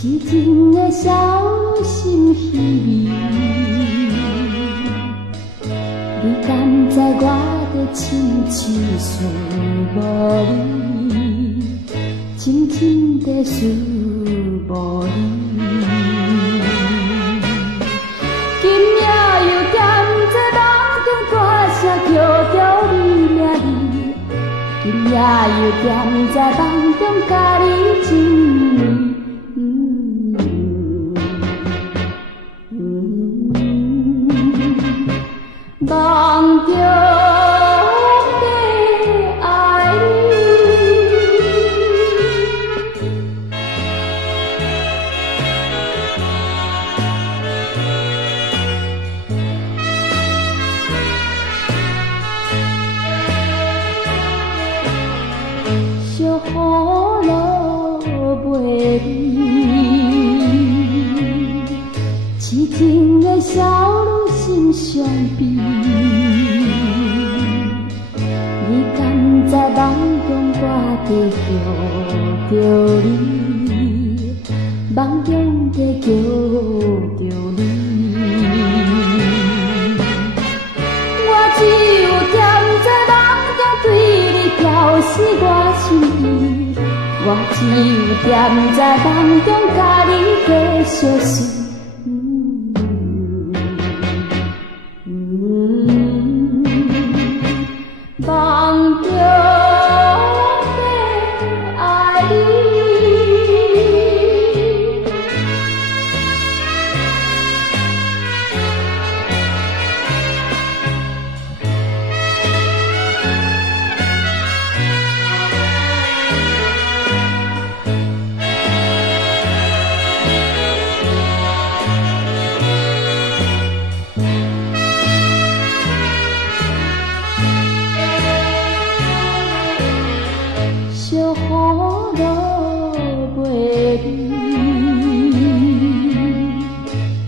痴情的少女心稀微，你敢知我的深情思无你，深深的思无你。今夜又踮在梦中大声叫着你名字，今夜又踮在梦中甲你亲暝。梦中的爱你，小雨落袂离，痴情的少女心伤悲。你敢知梦中我在叫着你，梦中在叫着你。我只有踮在梦中对你表示我心意，我只有踮在梦中甲你继续睡。梦中的爱你。小雨落袂离，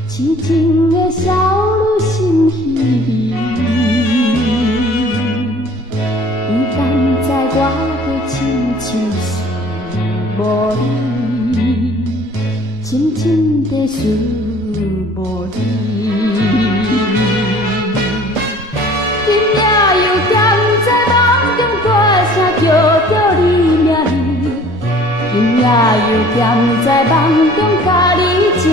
痴情的少女心稀微。你敢知我的深情思无你，深深的思无你。今夜又踮在梦中大声叫着你名字，今夜又踮在梦中甲你亲。